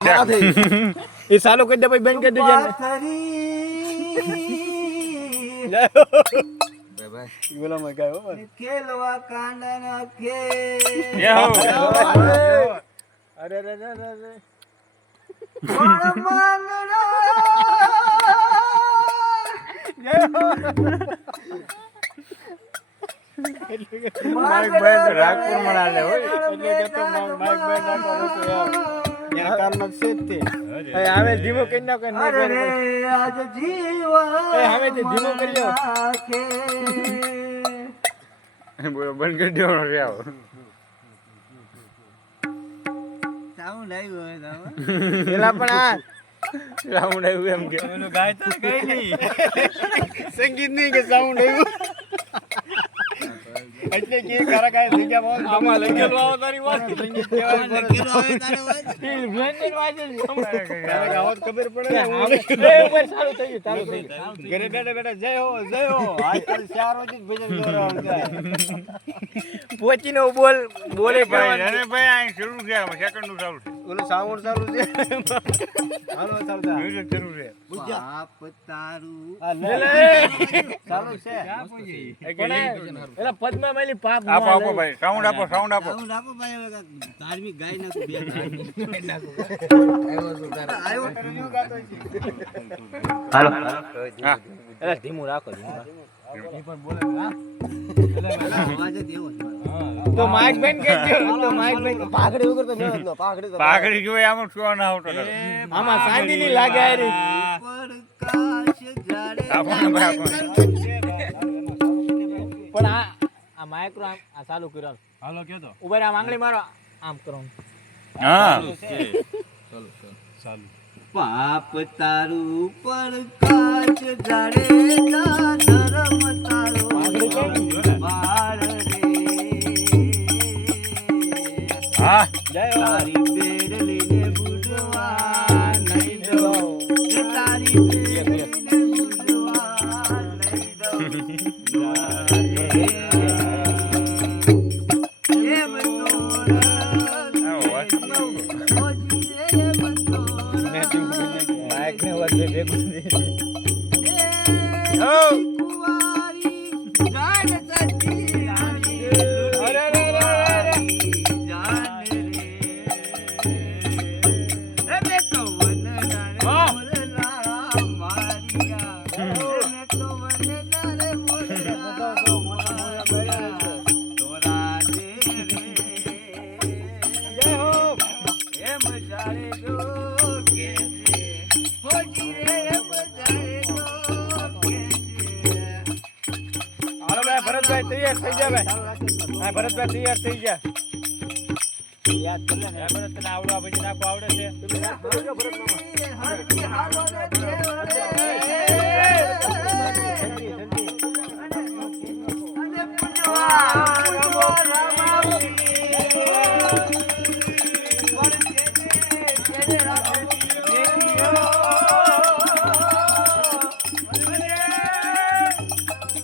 એ સાલો કહી દે ભાઈ બેન કરી દેજે. બોલો મેં કહ્યું હો. ખેલવા કાંડાના ખેલ અરે અરે અરે અરે. માઇક બંધ રાખવું મળે હોય એટલે કે તો માઇક એના કાનમાં છે જ તે. હવે ધીમો કરી નાખો અરે નહીં રે બંધ આજ જીવન એ હવેથી ધીમો કરી લો. બોલો બંધ કરી દેવાનો રે આવો. સાઉન્ડ આવ્યું હવે તો, પેલા પણ આ. રાઉન્ડ આવ્યું એમ કે. ગાય ગઈ નહીં. સંગીત નહીં કે સાઉન્ડ આવ્યું. એટલે કે કારા કાય થઈ ગયા બોલ આમાં લખેલું આવો તારી વાત. લખેલું આવે તારી વાત. બ્લેન્ડર વાજે કારા તો ખબર પડે. ને એ ઉપર સારું થઈ ગયું ચાલુ થઈ ગયું. ઘરે બેઠા બેઠા જય હો જય હો. આજકાલ ચાર વાગે જ ભજન દોરાવાનું થાય. પોચીને બોલ બોલે ભાઈ અરે ભાઈ અહીં શરૂ છે સેકન્ડનું ચાલુ છે. ઓલું સાઉન્ડ ચાલુ છે? હાલો ચાલુ મ્યુઝિક શરૂ છે. બાપ તારું. લે, લે. ચાલુ છે. એલા પદ્મા માલી પાપ આપો આપો ભાઈ સાઉન્ડ આપો સાઉન્ડ આપો Sound આપો ભાઈ હવે ધાર્મિક ગાઈ નાખો બે ધાર્મિક. આવ્યો હા એલા ધીમું રાખો ધીમું. તો માઇક બેન કે તો માઇક બેન પાઘડી વગર તો પાઘડી તો પાઘડી જોઈ આમ શું ના આવતો. આમાં ની લાગે હારી. પ્રકાશ જાડે આપો ભાઈ આપો પણ આ આ માઇક્રો આમ આ ચાલુ કર્યો. હાલો કે તો. ઊભા રહે, આમ આંગળી મારો. આમ કરો હા. પાપ તારું પ્રકાશ જાડે તા ધર્મ તારો બાળ. રે હા. જય તારી બેડ લઈને બુડવા નહીં દો તારી બેડ લઈને બુડવા નહીં દઉં. ને તૈયાર થઈ જા ભાઈ. હા ભરતભાઈ તૈયાર થઈ જા. યાદ કરે તને આવડો આ ભજન આપો આવડે છે.